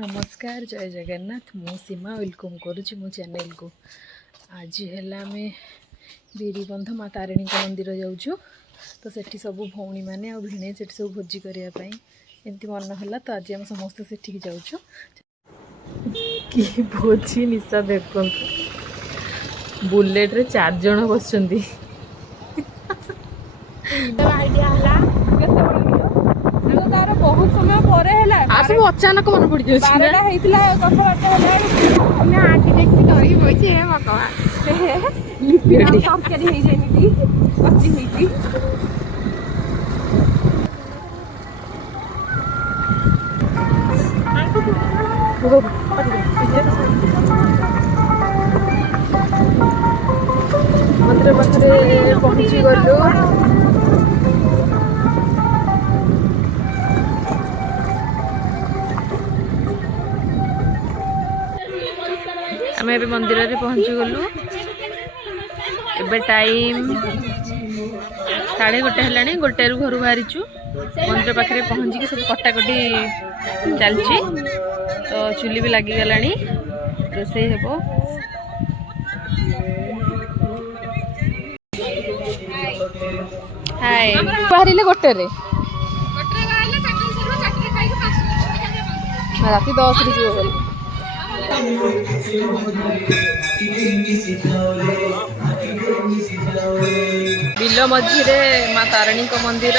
नमस्कार जय जगन्नाथ मु सीमा वेलकम करुँच मो चैनल को। आज है आम बीरीबंध माँ तारिणी मंदिर जाऊँ तो सेठी सब भौणी मैंने भिणे से सब भोजी करने एमती मन है तो आज आम समस्त से जाऊँ कि भोजी निशा देख बुलेट रे 4 जन बस तार बहुत समय पर है सब अचानक मन पड़ जाए मंदिर पाखे पहुँची गलु आम ए मंदिर में पहुँची गलु एबे टाइम 1:30 है गोटे घर बाहरी मंदिर पाखे पहुँची सब कटाकटी चलची तो चुली भी लगिगला रोसे हे हाय बाहर गोटे राति 10 जीव बिल मझे माँ तारिणी मंदिर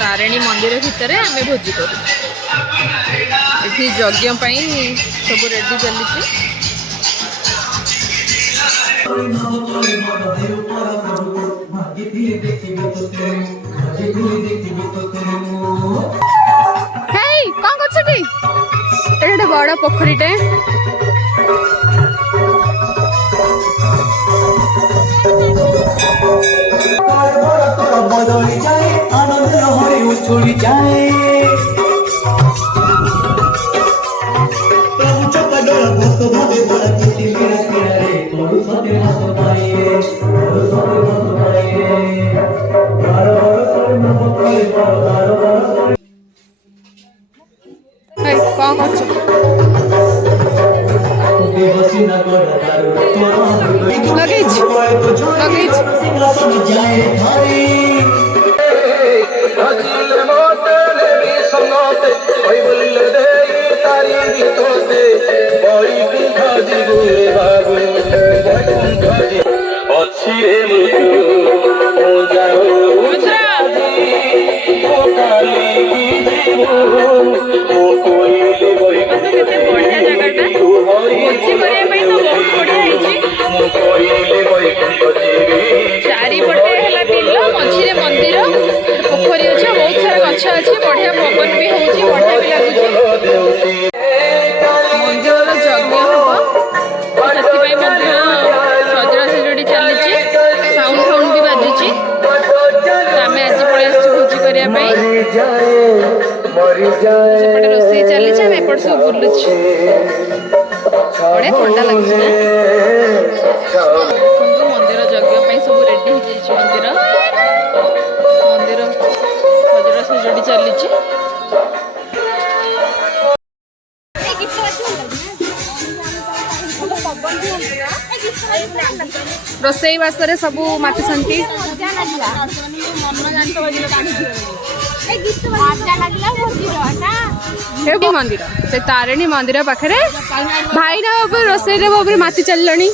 तारिणी मंदिर भितर आम भोजी करूँ यज्ञ सब रेडी चली कौन बड़ पोखरीटे बदली जाए आनंद लहरी उछुड़ी जाए प्रभु चकडोल भक्त भावे बड़ा किसी मेरा किनारे प्रभु सत्य हाथ पाइए प्रभु सत्य हाथ पाइए बार बार कर न बकले बार बार हे कौन करछ बेबसी न कर दारू लगेज जाए भाई अजील मोतले भी संगते ओई बोले दे तारी गीतोते बड़ी कुंठाजी गुरे बाबू बड़ी कुंठाजी अच्छी रे मुझू ओ जाओ मुद्राजी ओ काली की जीवो ओ कोइले बड़ी कितने बढ़िया जगहटा भोजी करे में तो बहुत बढ़िया है ओ कोइले बड़ी कुंठाजी चारिपटे है बिल मझे मंदिर पोखरी अच्छे बहुत सारा गछ अच्छे बढ़िया पवन भी हो बढ़िया भी लगुच मंदिर यज्ञ हम से मंदिर सजड़ा सजड़ी चली साउंड फाउंड भी बाजुची आम आज पलि आस भोजी करने सेपटे रोसे चली आम एपट सब बुलुचु बड़े ठंडा लगे मंदिर यज्ञ सब रेडी हो मंदिर मंदिर सजड़ा सजड़ी चली रोसई बास सब मातिसंती मंदिर से तारिणी मंदिर पाखे भाई ना रोसई माति चलनी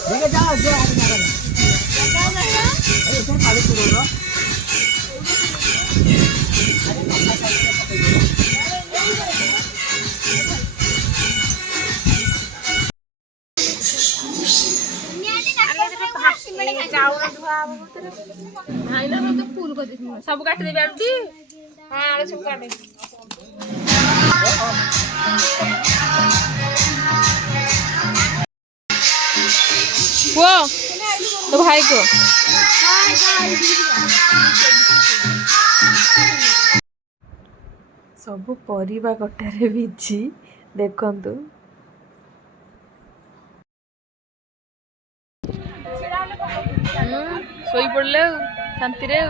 सब काट देबे आंटी हां आले सब काटे वो तो भाई को सब परिबा कटारे बिजी देखंतु सोई पड़ले शांति रे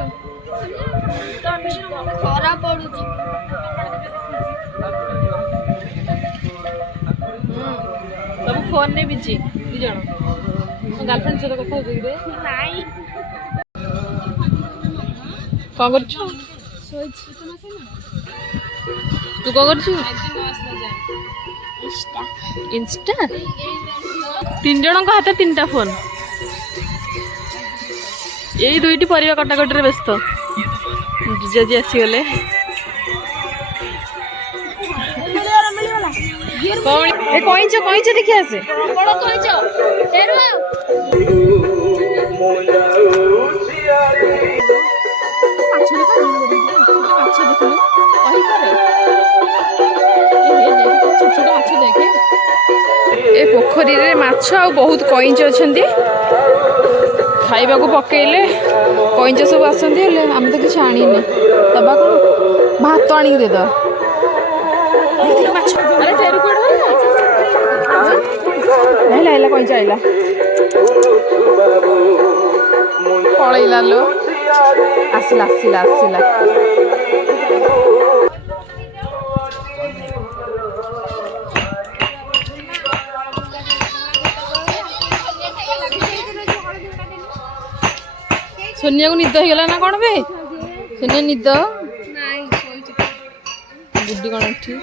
खरा पड़ुची फोन ने बिजी दी जण गर्लफ्रेंड सहित कथा होजे रे नाही कौन करछु तू कौन करछु इंस्टा तीन जन को हाथ तीनटा फोन यही दुईटी परिवा कटाकटी व्यस्त जीजाजी आसीगले कईच कईच देखी आसे बड़ कईच ए पोखरी रे माछ आ बहुत कईच अच्छा खाइबा को पकेले कईच सब आसती आम तो किसी आनीने दबा कौन भात आनिक देद आइला कईच आइला पलैला लो आसला आसला आसला सोनिया को निद हो ना कौन बे सोनिया निद गुड्डी कौन उठी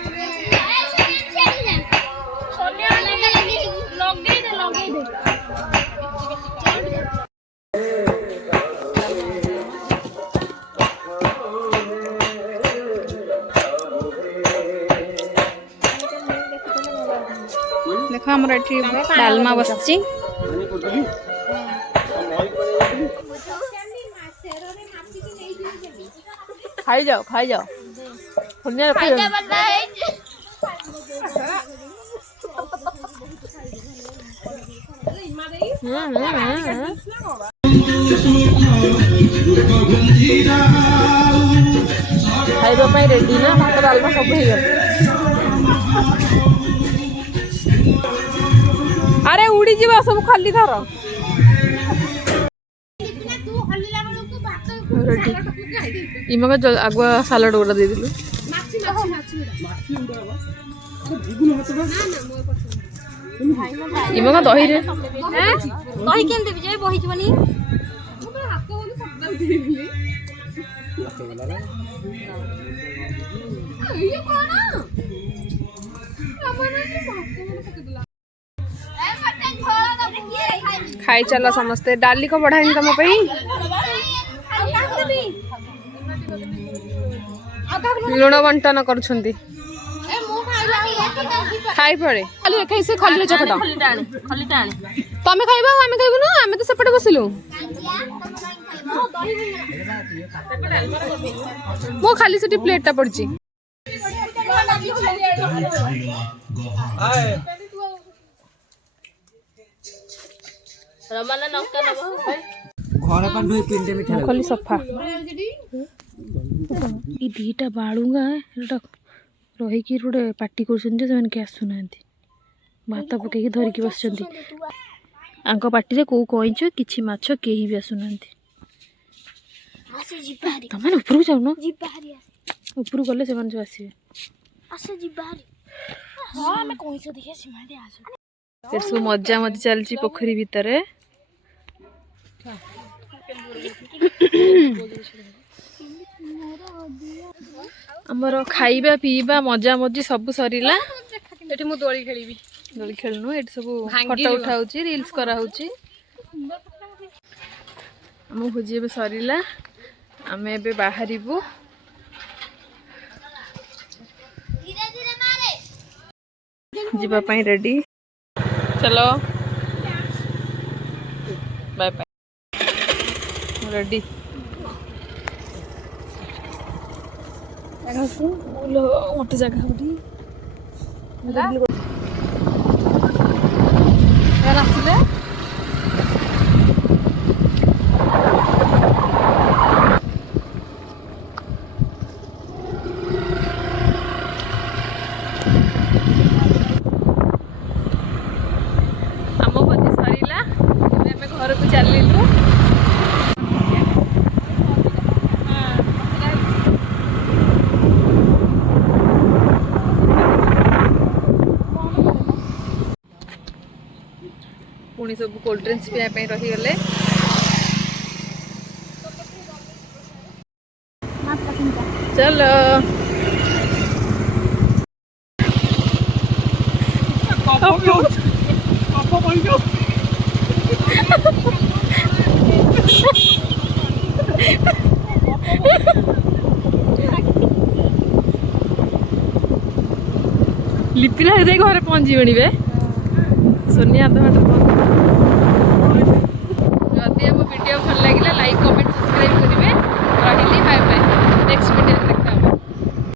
देखो हमारा ये डालमा बसची खाई जाओ सोनिया खाइबा रेडी ना भात डालमा सब हो गया अरे उड़ी जीवा सब खाली घर इमा का आगुआ सालाड गुड़ा दे दिलु इमा का दही रे दही केन देबी जे बही जबनी ये कोन खाई चला समस्ते डाली को बढ़ाई तुम लुण बंटन कर खाई पड़े खाली से खली चकटा तमें खाइबा आम खाइबु ना आम तो सेपटे बसिलु मो खाली से प्लेटा पड़ी खाली सफा दीटा बालुगा रहीकि गोटे पार्टी कर आसुना भात पकईकि धरिकी बस पार्टी कौ कईच कि माछ कहीं भी आसुना तुम ऊपर जाऊन ऊपर गले से सब मजा मजा चलती पोखरी भितर आमर खाइबा पीबा मजा मजी सब सरला ये मु दोली खेली दोली खेलनु ये सब फोटो उठाऊ रील्स कराऊँ आम भोजी ए सरला आम ए बाहर जीवाई रेडी चलो बाय बाय रेडी मोटे जगह आसले घर को चलू पुणी सब कोल्ड ड्रिंक्स पीवा रहीगले चलो लिपिना हृदय घरे पहुँची बे सोनिया तो जदि आम वीडियो भल लगे लाइक कमेंट सब्सक्राइब करेंगे रही बाय बाय नेक्स्ट वीडियो